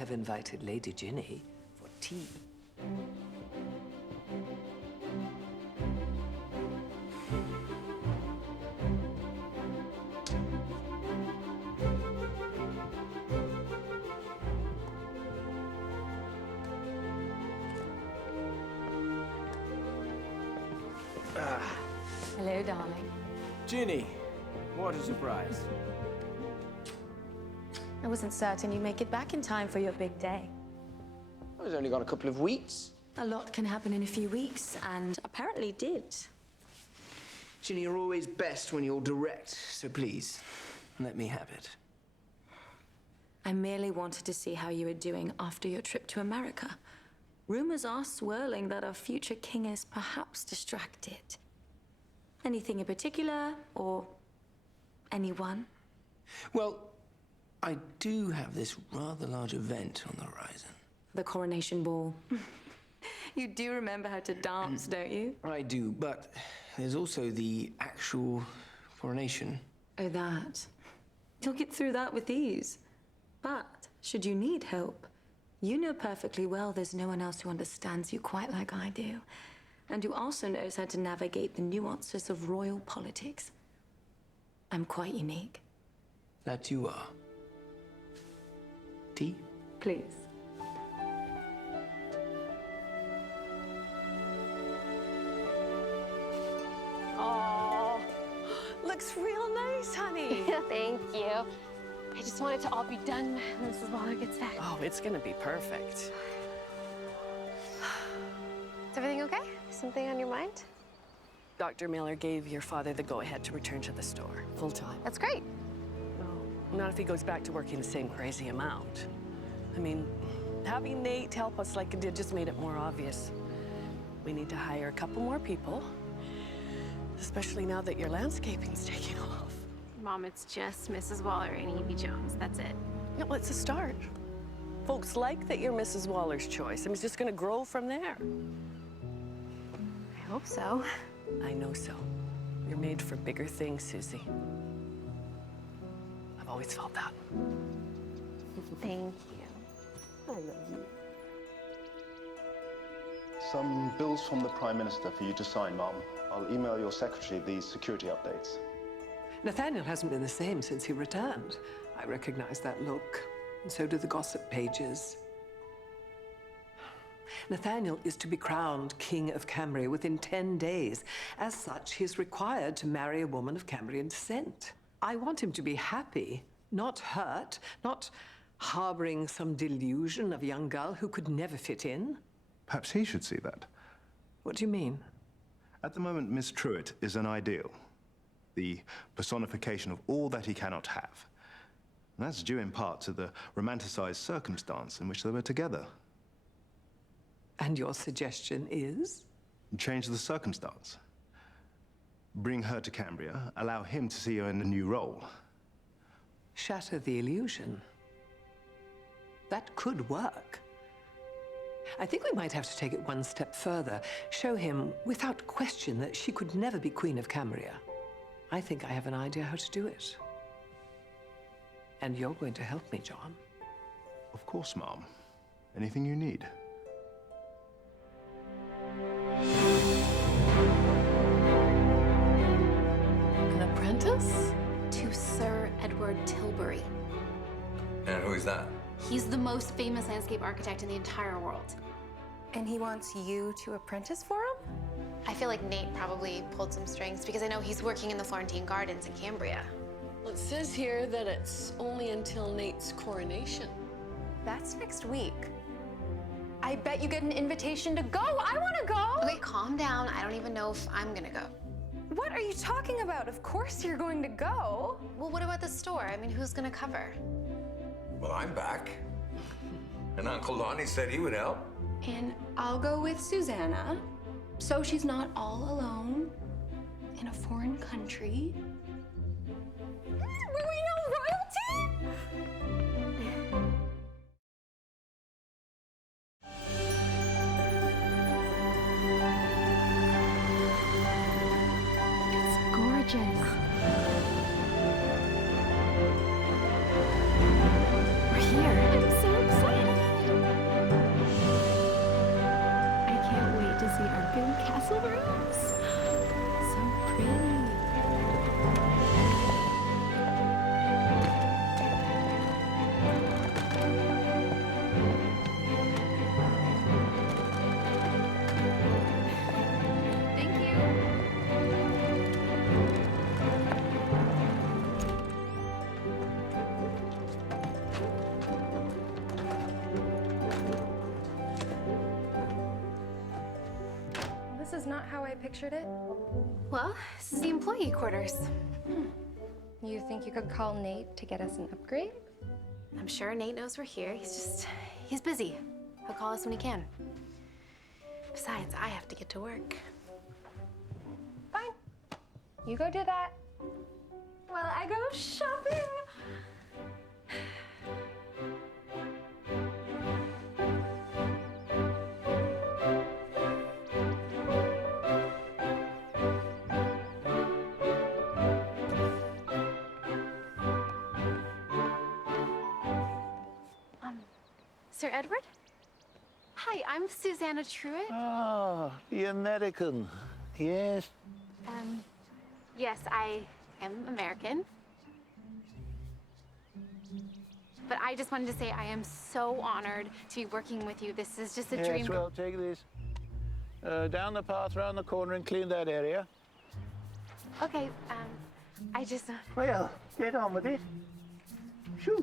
have invited Lady Ginny for tea. Hello, darling. Ginny, what a surprise. I wasn't certain you'd make it back in time for your big day. I was only gone a couple of weeks. A lot can happen in a few weeks, and apparently did. Ginny, you're always best when you're direct, so please, let me have it. I merely wanted to see how you were doing after your trip to America. Rumors are swirling that our future king is perhaps distracted. Anything in particular, or anyone? Well, I do have this rather large event on the horizon. The coronation ball. You do remember how to dance, don't you? I do, but there's also the actual coronation. Oh, that. You'll get through that with ease. But should you need help, you know perfectly well there's no one else who understands you quite like I do, and who also knows how to navigate the nuances of royal politics. I'm quite unique. That you are. Tea? Please. Oh, looks real nice, honey. Thank you. I just want it to all be done when Mrs. Waller gets back. Oh, it's gonna be perfect. Is everything okay? Something on your mind? Dr. Miller gave your father the go-ahead to return to the store, full-time. That's great. Well, not if he goes back to working the same crazy amount. I mean, having Nate help us like it did just made it more obvious. We need to hire a couple more people, especially now that your landscaping's taking off. Mom, it's just Mrs. Waller and Evie Jones. That's it. No, it's a start. Folks like that you're Mrs. Waller's choice. I mean, it's just gonna grow from there. I hope so. I know so. You're made for bigger things, Susie. I've always felt that. Thank you. I love you. Some bills from the Prime Minister for you to sign, Mom. I'll email your secretary these security updates. Nathaniel hasn't been the same since he returned. I recognize that look, and so do the gossip pages. Nathaniel is to be crowned King of Cambria within 10 days. As such, he is required to marry a woman of Cambrian descent. I want him to be happy, not hurt, not harboring some delusion of a young girl who could never fit in. Perhaps he should see that. What do you mean? At the moment, Miss Truitt is an ideal. The personification of all that he cannot have. And that's due in part to the romanticized circumstance in which they were together. And your suggestion is? Change the circumstance. Bring her to Cambria, allow him to see her in a new role. Shatter the illusion. That could work. I think we might have to take it one step further. Show him, without question, that she could never be Queen of Cambria. I think I have an idea how to do it. And you're going to help me, John. Of course, Mom. Anything you need. An apprentice? To Sir Edward Tilbury. And who is that? He's the most famous landscape architect in the entire world. And he wants you to apprentice for him? I feel like Nate probably pulled some strings because I know he's working in the Florentine Gardens in Cambria. Well, it says here that it's only until Nate's coronation. That's next week. I bet you get an invitation to go. I want to go. Okay, calm down. I don't even know if I'm gonna go. What are you talking about? Of course you're going to go. Well, what about the store? I mean, who's gonna cover? Well, I'm back. And Uncle Lonnie said he would help. And I'll go with Susanna, so she's not all alone in a foreign country. Will we know royalty? It's gorgeous. We're here. I'm so excited. is not how I pictured it. Well, this is the employee quarters. You think you could call Nate to get us an upgrade? I'm sure Nate knows we're here. He's busy. He'll call us when he can. Besides, I have to get to work. Fine. You go do that. While I go shopping. Sir Edward? Hi, I'm Susanna Truitt. Ah, the American. Yes. Yes, I am American. But I just wanted to say I am so honored to be working with you. This is just a dream. Yes, well, take this. Down the path, round the corner, and clean that area. Okay, I just... Well, get on with it. Shoo.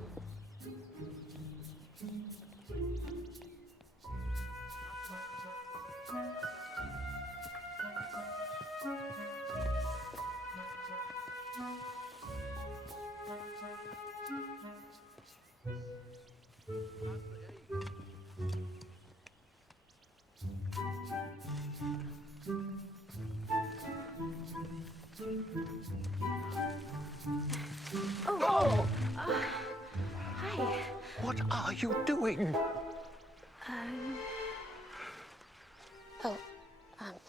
Hi. What are you doing?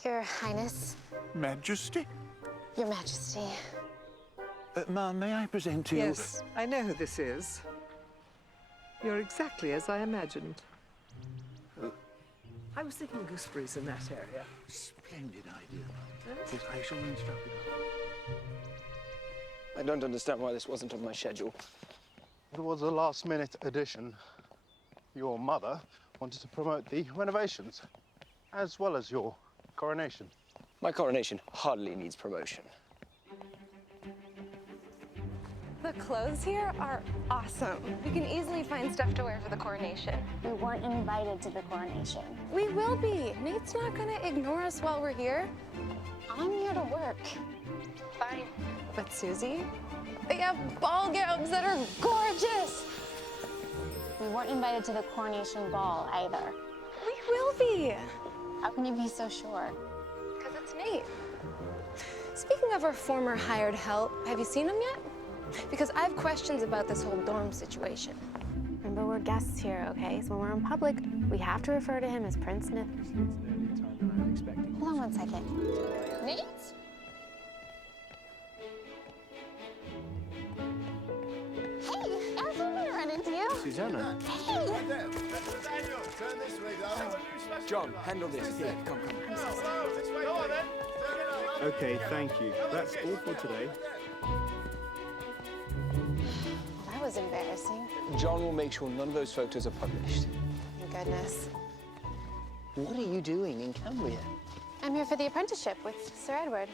Your Highness, Majesty? Your Majesty. Ma'am, may I present to you? Yes, I know who this is. You're exactly as I imagined. I was thinking gooseberries in that area. Splendid idea. Yes, I shall instruct you. I don't understand why this wasn't on my schedule. It was a last-minute addition. Your mother wanted to promote the renovations, as well as your coronation. My coronation hardly needs promotion. The clothes here are awesome. We can easily find stuff to wear for the coronation. We weren't invited to the coronation. We will be. Nate's not gonna ignore us while we're here. I'm here to work. Fine. But Susie, they have ball gowns that are gorgeous. We weren't invited to the coronation ball either. We will be. How can you be so sure? Because it's Nate. Speaking of our former hired help, have you seen him yet? Because I have questions about this whole dorm situation. Remember, we're guests here, okay? So when we're in public, we have to refer to him as Prince Smith. Hold on one second. Nate? Hey, I was hoping to run into you. Susanna. Hey! John, handle this. Here, come. Okay, thank you. That's all for today. That was embarrassing. John will make sure none of those photos are published. Thank goodness. What are you doing in Cambria? I'm here for the apprenticeship with Sir Edward.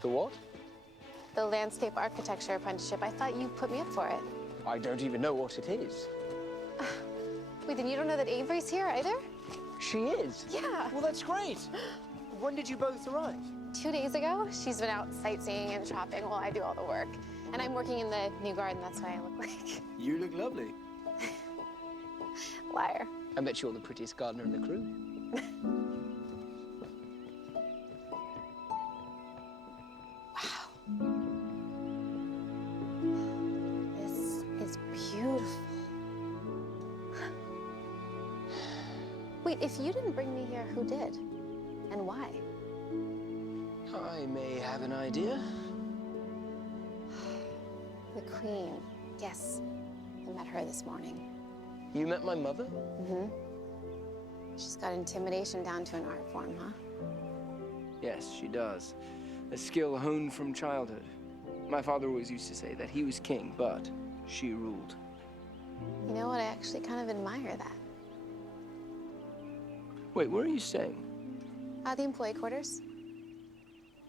The what? The landscape architecture apprenticeship. I thought you put me up for it. I don't even know what it is. Wait, then you don't know that Avery's here either? She is? Yeah. Well, that's great. When did you both arrive? 2 days ago. She's been out sightseeing and shopping while I do all the work. And I'm working in the new garden. That's what I look like. You look lovely. Liar. I bet you're the prettiest gardener in the crew. This is beautiful. Wait, if you didn't bring me here, who did? And why? I may have an idea. The Queen. Yes. I met her this morning. You met my mother? Mm-hmm. She's got intimidation down to an art form, huh? Yes, she does. A skill honed from childhood. My father always used to say that he was king, but she ruled. You know what? I actually kind of admire that. Wait, where are you staying? The employee quarters.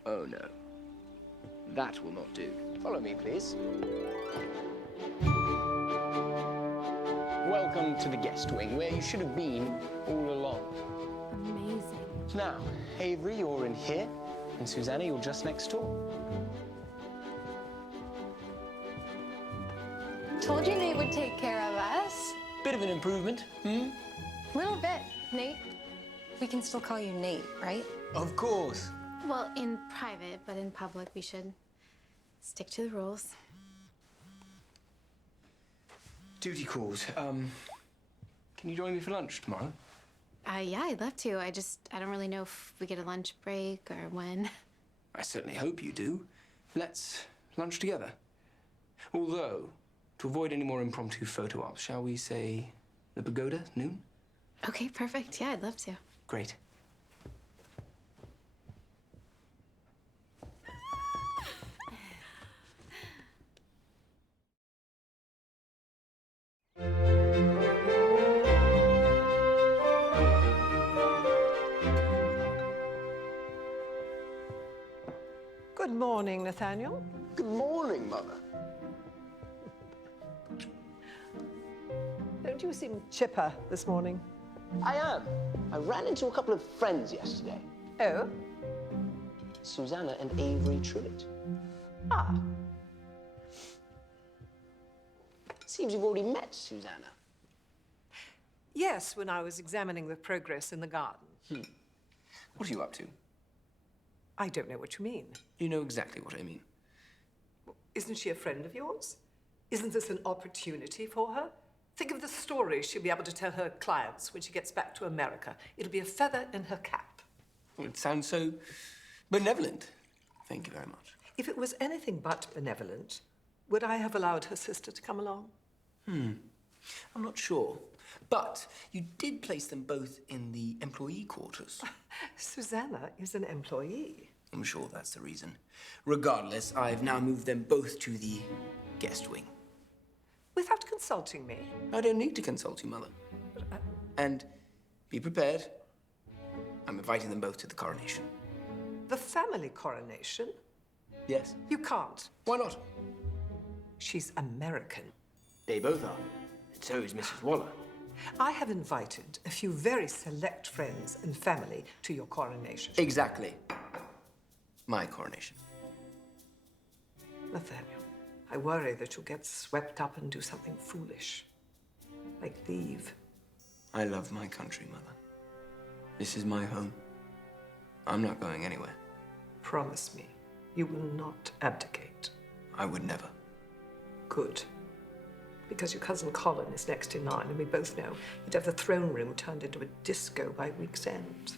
Oh, no. That will not do. Follow me, please. Welcome to the guest wing, where you should have been all along. Amazing. Now, Avery, you're in here, and Susanna, you're just next door. Told you Nate would take care of us. Bit of an improvement, Little bit, Nate. We can still call you Nate, right? Of course. Well, in private, but in public, we should stick to the rules. Duty calls. Can you join me for lunch tomorrow? Yeah, I'd love to. I don't really know if we get a lunch break or when. I certainly hope you do. Let's lunch together. Although, to avoid any more impromptu photo ops, shall we say the pagoda, noon? Okay, perfect. Yeah, I'd love to. Great. Good morning, Nathaniel. Good morning, Mother. Don't you seem chipper this morning? I am. I ran into a couple of friends yesterday. Oh? Susanna and Avery Truitt. Ah. Seems you've already met Susanna. Yes, when I was examining the progress in the garden. What are you up to? I don't know what you mean. You know exactly what I mean. Isn't she a friend of yours? Isn't this an opportunity for her? Think of the stories she'll be able to tell her clients when she gets back to America. It'll be a feather in her cap. Well, it sounds so benevolent. Thank you very much. If it was anything but benevolent, would I have allowed her sister to come along? I'm not sure. But you did place them both in the employee quarters. Susanna is an employee. I'm sure that's the reason. Regardless, I've now moved them both to the guest wing. Without consulting me? I don't need to consult you, Mother. And be prepared. I'm inviting them both to the coronation. The family coronation? Yes. You can't. Why not? She's American. They both are. And so is Mrs. Waller. I have invited a few very select friends and family to your coronation. Exactly. My coronation. Nathaniel, I worry that you'll get swept up and do something foolish. Like leave. I love my country, Mother. This is my home. I'm not going anywhere. Promise me you will not abdicate. I would never. Good. Because your cousin Colin is next in line, and we both know you'd have the throne room turned into a disco by week's end.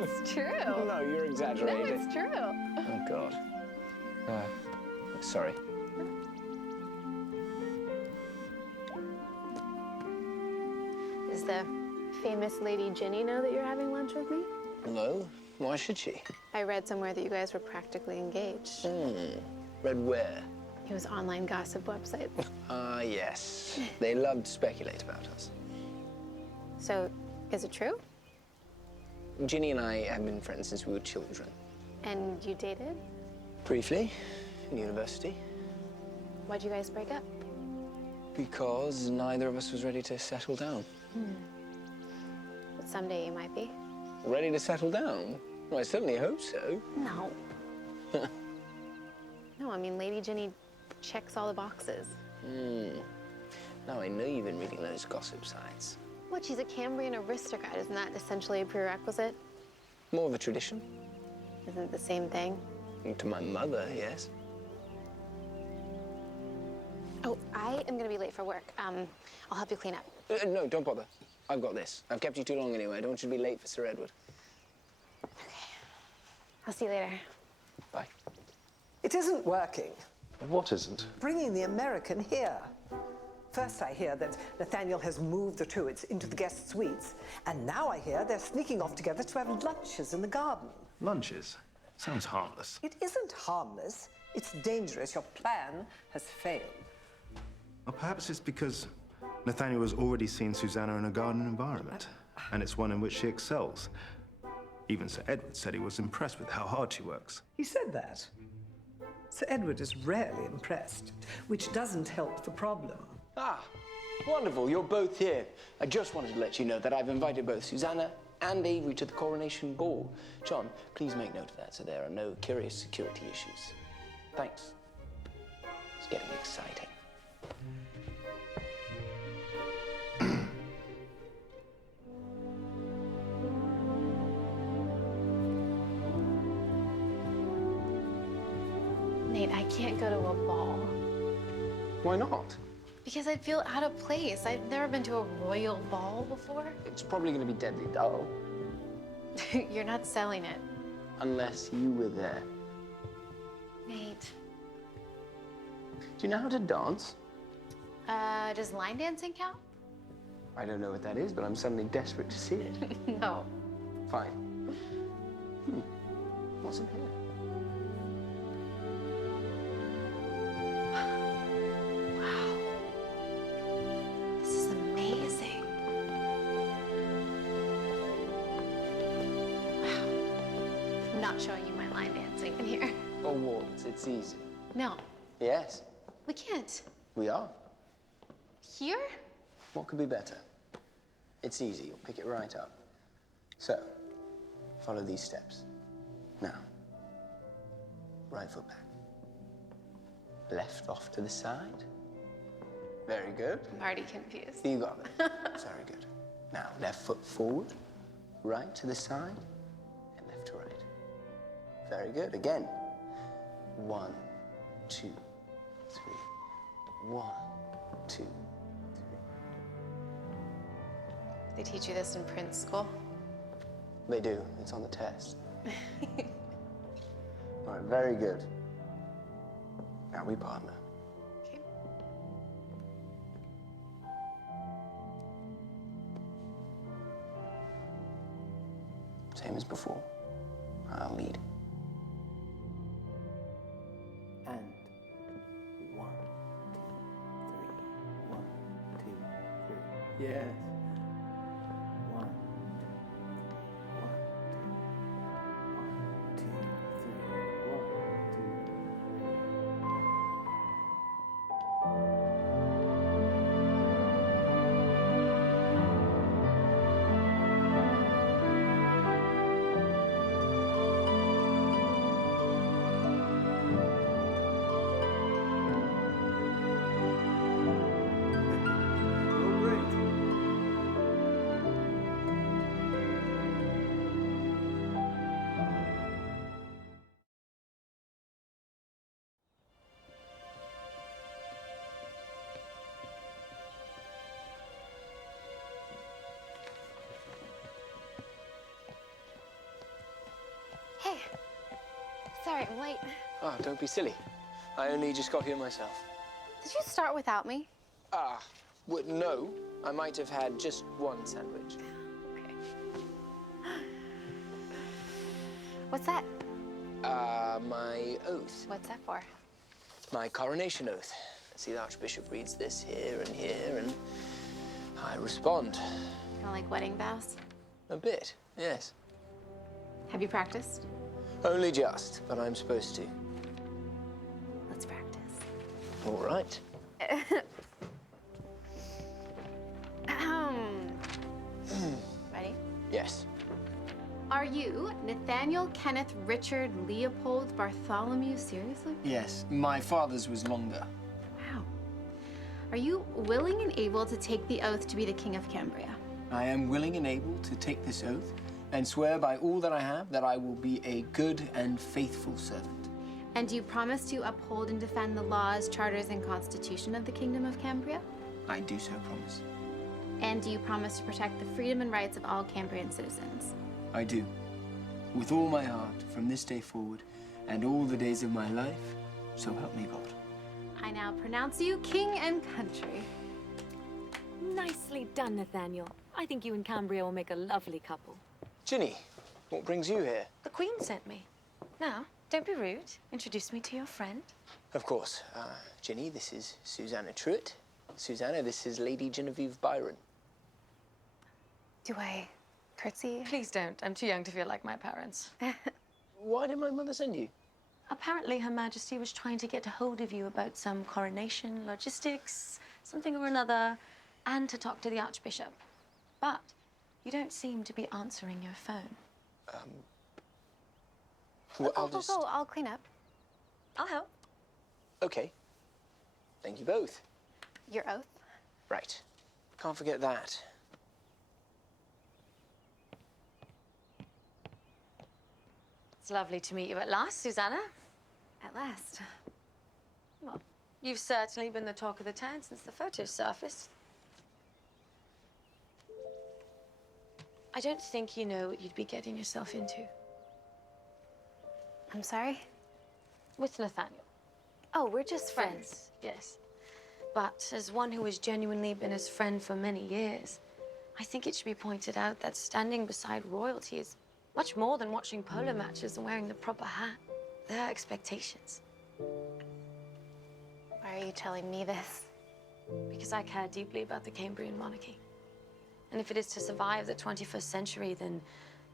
It's true. No, you're exaggerating. No, it's true. Oh, God. Sorry. Does the famous Lady Ginny know that you're having lunch with me? No? Why should she? I read somewhere that you guys were practically engaged. Read where? It was online gossip websites. Ah, yes. They loved to speculate about us. So, is it true? Ginny and I have been friends since we were children. And you dated? Briefly, in university. Why'd you guys break up? Because neither of us was ready to settle down. But someday you might be. Ready to settle down? Well, I certainly hope so. No. No, I mean, Lady Ginny checks all the boxes. Now I know you've been reading those gossip sites. What, she's a Cambrian aristocrat. Isn't that essentially a prerequisite? More of a tradition. Isn't it the same thing? To my mother, yes. Oh, I am gonna be late for work. I'll help you clean up. No, don't bother. I've got this. I've kept you too long anyway. I don't want you to be late for Sir Edward. Okay. I'll see you later. Bye. It isn't working. What isn't? Bringing the American here. First I hear that Nathaniel has moved the Truitts into the guest suites, and now I hear they're sneaking off together to have lunches in the garden. Lunches? Sounds harmless. It isn't harmless. It's dangerous. Your plan has failed. Or perhaps it's because Nathaniel has already seen Susanna in a garden environment, and it's one in which she excels. Even Sir Edward said he was impressed with how hard she works. He said that. Sir Edward is rarely impressed, which doesn't help the problem. Ah, Wonderful, you're both here. I just wanted to let you know that I've invited both Susanna and Avery to the coronation ball. John, please make note of that so there are no curious security issues. Thanks. It's getting exciting. Nate, I can't go to a ball. Why not? Because I'd feel out of place. I've never been to a royal ball before. It's probably going to be deadly dull. You're not selling it. Unless you were there. Nate. Do you know how to dance? Does line dancing count? I don't know what that is, but I'm suddenly desperate to see it. No. Fine. What's in here? Wow. This is amazing. Wow. I'm not showing you my line dancing in here. Or waltz, it's easy. No, Yes, we can't. we are. Here? What could be better? It's easy, you'll pick it right up. So, follow these steps. Now, right foot back. Left off to the side. Very good. I'm already confused. You got it. Very good. Now, left foot forward, right to the side, and left to right. Very good. Again. 1, 2, 3. 1, 2, 3. They teach you this in Prince school? They do. It's on the test. All right, very good. Now we partner. Okay. Same as before. I'll lead. And 1, 2, 3. 1, 2, 3. Yes. 1, 2, Hey. Sorry, I'm late. Ah, don't be silly. I only just got here myself. Did you start without me? No. I might have had just one sandwich. Okay. What's that? My oath. What's that for? My coronation oath. See, the Archbishop reads this here, and I respond. Kind of like wedding vows? A bit, yes. Have you practiced? Only just, but I'm supposed to. Let's practice. All right. Ready? Yes. Are you Nathaniel Kenneth Richard Leopold Bartholomew? Seriously? Yes. My father's was longer. Wow. Are you willing and able to take the oath to be the King of Cambria? I am willing and able to take this oath and swear by all that I have that I will be a good and faithful servant. And do you promise to uphold and defend the laws, charters, and constitution of the Kingdom of Cambria? I do so promise. And do you promise to protect the freedom and rights of all Cambrian citizens? I do. With all my heart, from this day forward, and all the days of my life, so help me God. I now pronounce you king and country. Nicely done, Nathaniel. I think you and Cambria will make a lovely couple. Ginny, what brings you here? The Queen sent me. Now, don't be rude. Introduce me to your friend. Of course. Ginny, this is Susanna Truitt. Susanna, this is Lady Genevieve Byron. Do I curtsy? Please don't. I'm too young to feel like my parents. Why did my mother send you? Apparently, Her Majesty was trying to get a hold of you about some coronation logistics, something or another. and to talk to the Archbishop. But you don't seem to be answering your phone. Well, I'll Go, just... go. I'll clean up. I'll help. Okay. Thank you both. Your oath? Right. Can't forget that. It's lovely to meet you at last, Susanna. At last. Well, you've certainly been the talk of the town since the photos surfaced. I don't think you know what you'd be getting yourself into. I'm sorry? With Nathaniel. Oh, we're just friends. Yes. But as one who has genuinely been his friend for many years, I think it should be pointed out that standing beside royalty is much more than watching polo matches and wearing the proper hat. There are expectations. Why are you telling me this? Because I care deeply about the Cambrian monarchy. And if it is to survive the 21st century, then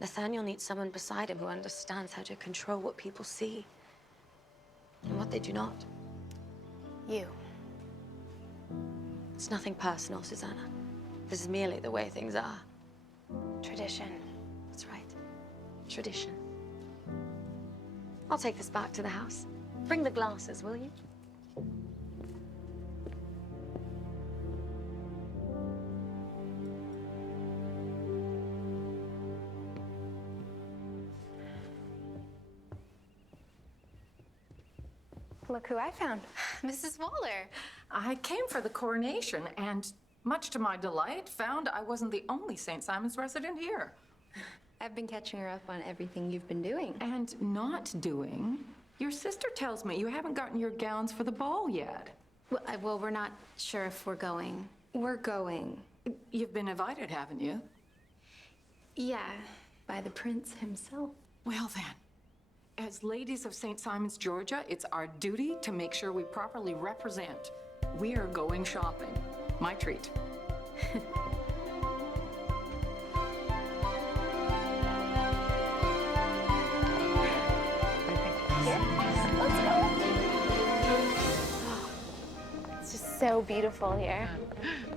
Nathaniel needs someone beside him who understands how to control what people see and what they do not. You. It's nothing personal, Susanna. This is merely the way things are. Tradition. That's right. Tradition. I'll take this back to the house. Bring the glasses, will you? Look who I found. Mrs. Waller. I came for the coronation and, much to my delight, found I wasn't the only St. Simon's resident here. I've been catching her up on everything you've been doing. And not doing. Your sister tells me you haven't gotten your gowns for the ball yet. Well, we're not sure if we're going. We're going. You've been invited, haven't you? Yeah. By the prince himself. Well then, as ladies of St. Simon's, Georgia, it's our duty to make sure we properly represent. We are going shopping. My treat. It's just so beautiful here.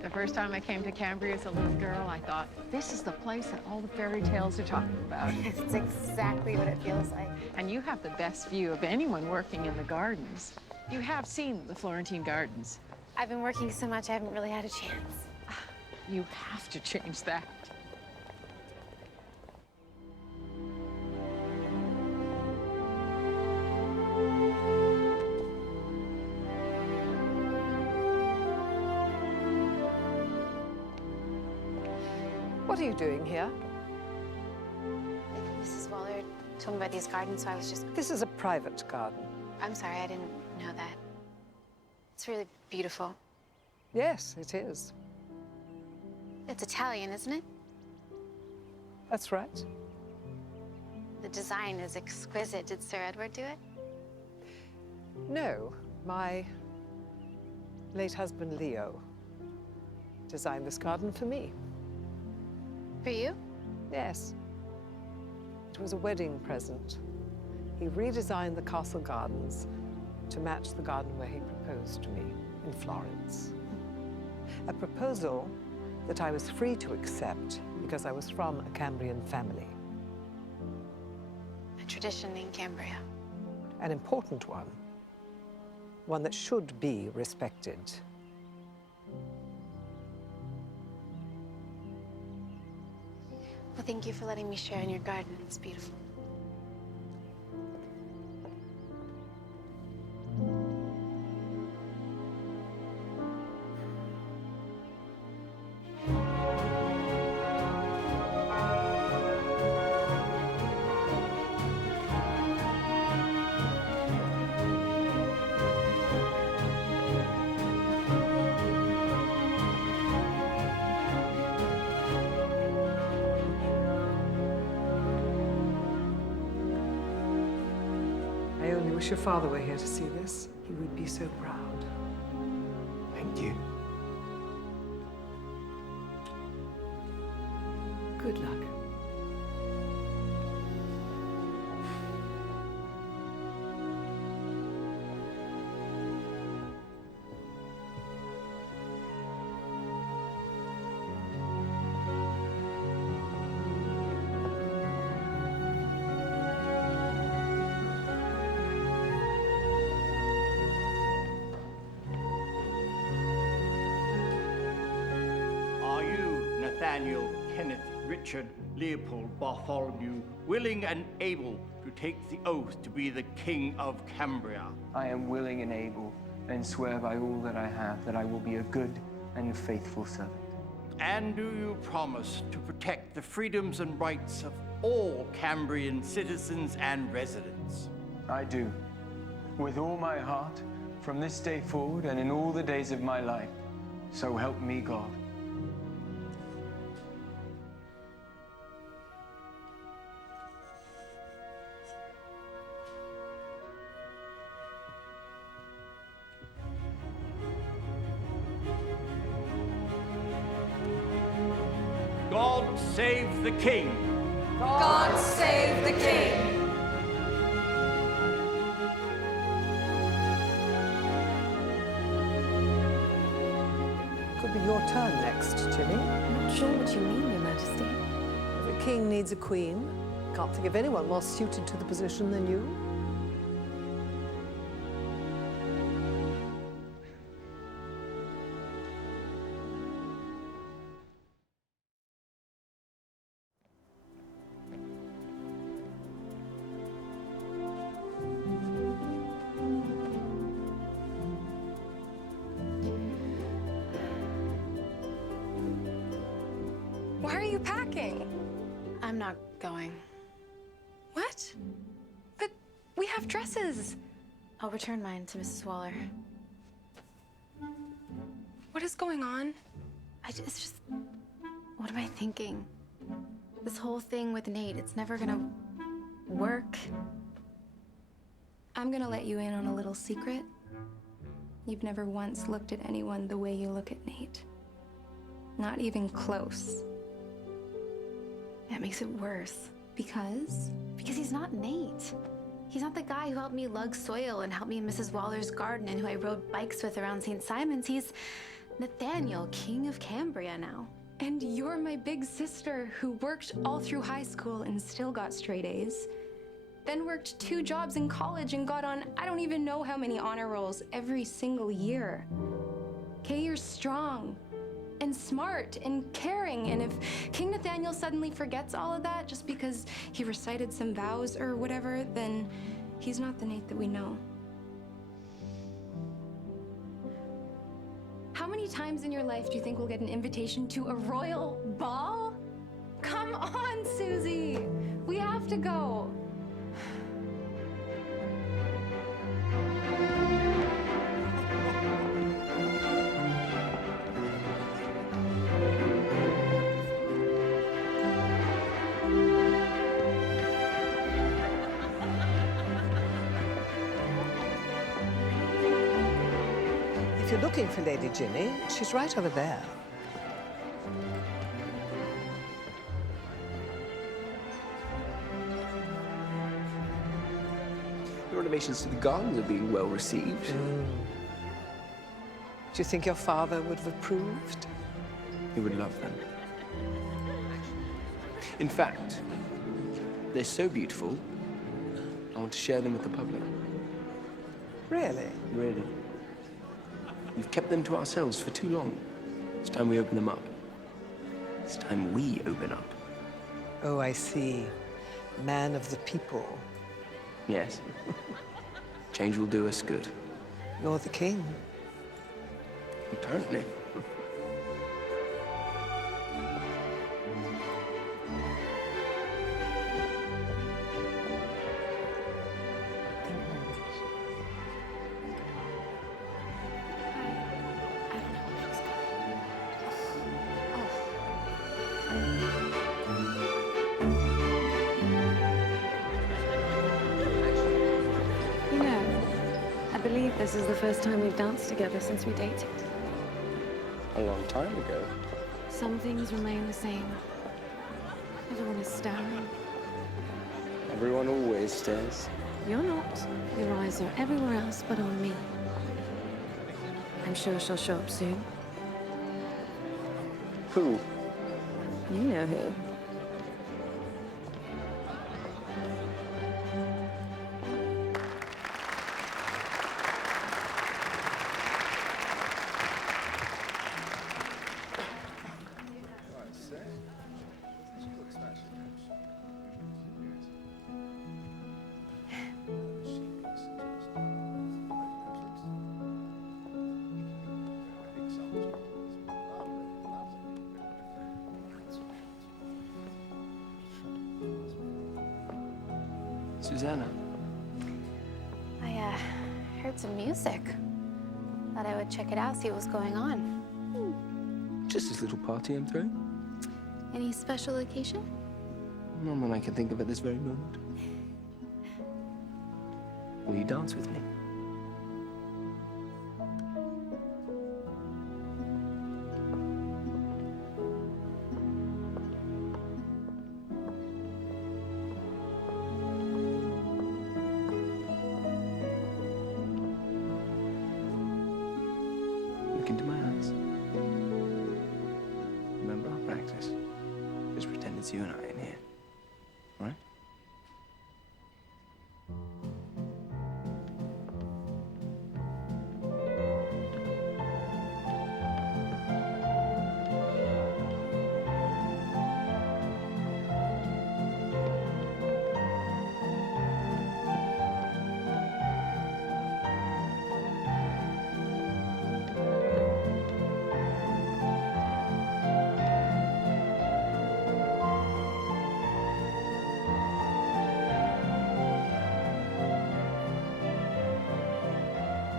The first time I came to Cambria as a little girl, I thought, this is the place that all the fairy tales are talking about. It's exactly what it feels like. And you have the best view of anyone working in the gardens. You have seen the Florentine Gardens. I've been working so much, I haven't really had a chance. You have to change that. What are you doing here? Mrs. Waller told me about these gardens, so I was just... This is a private garden. I'm sorry, I didn't know that. It's really beautiful. Yes, it is. It's Italian, isn't it? That's right. The design is exquisite. Did Sir Edward do it? No, my late husband, Leo, designed this garden for me. For you? Yes. It was a wedding present. He redesigned the castle gardens to match the garden where he proposed to me in Florence. A proposal that I was free to accept because I was from a Cambrian family. A tradition in Cambria. An important one. One that should be respected. Well, thank you for letting me share in your garden. It's beautiful. I only wish your father were here to see this. He would be so proud. Thank you. Good luck. Nathaniel Kenneth Richard Leopold Bartholomew, willing and able to take the oath to be the King of Cambria. I am willing and able, and swear by all that I have that I will be a good and faithful servant. And do you promise to protect the freedoms and rights of all Cambrian citizens and residents? I do, with all my heart, from this day forward and in all the days of my life. So help me God. God save the King! God save the King! Could be your turn next, Ginny. I'm not sure what you mean, Your Majesty. The king needs a queen. Can't think of anyone more suited to the position than you. Why are you packing? I'm not going. What? But we have dresses. I'll return mine to Mrs. Waller. What is going on? It's just... What am I thinking? This whole thing with Nate, it's never gonna work. I'm gonna let you in on a little secret. You've never once looked at anyone the way you look at Nate. Not even close. That makes it worse. Because? Because he's not Nate. He's not the guy who helped me lug soil and helped me in Mrs. Waller's garden and who I rode bikes with around St. Simon's. He's Nathaniel, King of Cambria now. And you're my big sister who worked all through high school and still got straight A's. Then worked 2 jobs in college and got on I don't even know how many honor rolls every single year. Kay, you're strong and smart and caring, and if King Nathaniel suddenly forgets all of that just because he recited some vows or whatever, then he's not the Nate that we know. How many times in your life do you think we'll get an invitation to a royal ball? Come on, Susie! We have to go. If you're looking for Lady Ginny, she's right over there. The renovations to the gardens are being well received. Do you think your father would have approved? He would love them. In fact, they're so beautiful, I want to share them with the public. Really? Really. We've kept them to ourselves for too long. It's time we open them up. It's time we open up. Oh, I see. Man of the people. Yes. Change will do us good. You're the king. Apparently. You know, I believe this is the first time we've danced together since we dated. A long time ago. Some things remain the same. Everyone is staring. Everyone always stares. You're not. Your eyes are everywhere else but on me. I'm sure she'll show up soon. Who? You know who. Susanna. I heard some music. Thought I would check it out, see what was going on. Just this little party I'm throwing. Any special occasion? None that I can think of at this very moment. Will you dance with me? Look into my eyes. Remember our practice? Just pretend it's you and I in here. All right?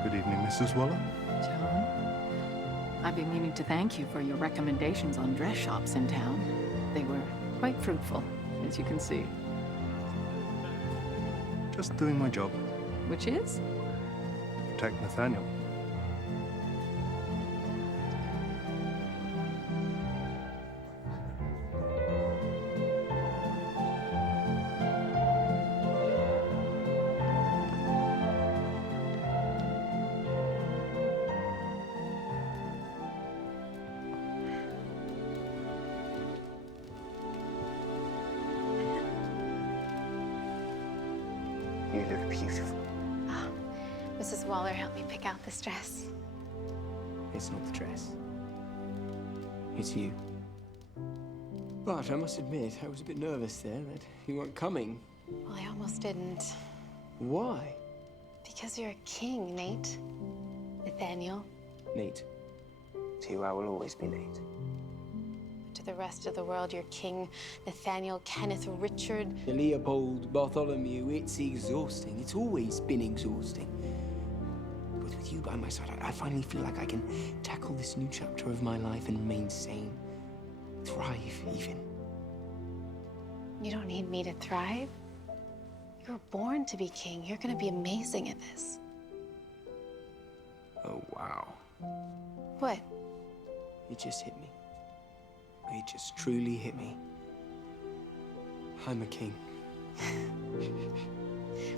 Good evening, Mrs. Waller. John, I've been meaning to thank you for your recommendations on dress shops in town. They were quite fruitful, as you can see. Just doing my job. Which is? Protect Nathaniel. You look beautiful. Oh, Mrs. Waller helped me pick out this dress. It's not the dress. It's you. But I must admit, I was a bit nervous there that you weren't coming. Well, I almost didn't. Why? Because you're a king, Nate. Nathaniel. Nate. To you, I will always be Nate. To the rest of the world, you're King Nathaniel Kenneth Richard. Leopold Bartholomew, it's exhausting. It's always been exhausting. But with you by my side, I finally feel like I can tackle this new chapter of my life and remain sane. Thrive, even. You don't need me to thrive. You were born to be king. You're gonna be amazing at this. Oh, wow. What? It just hit me. It just truly hit me. I'm a king.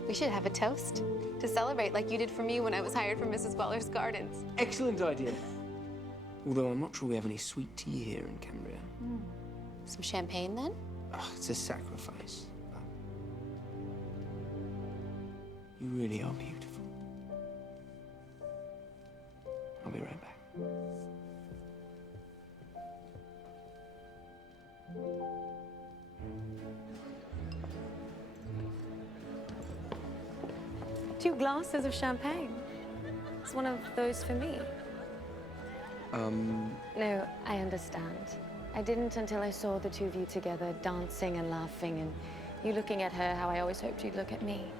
We should have a toast to celebrate like you did for me when I was hired for Mrs. Waller's Gardens. Excellent idea. Although I'm not sure we have any sweet tea here in Cambria. Some champagne, then? Oh, it's a sacrifice. You really are beautiful. I'll be right back. Two glasses of champagne. It's one of those for me. No, I understand. I didn't until I saw the two of you together, dancing and laughing, and you looking at her how I always hoped you'd look at me.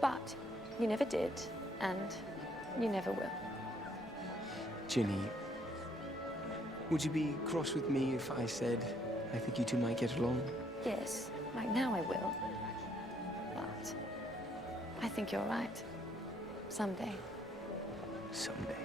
But you never did, and you never will. Ginny, would you be cross with me if I said I think you two might get along? Yes, right now I will. But I think you're right. Someday. Someday.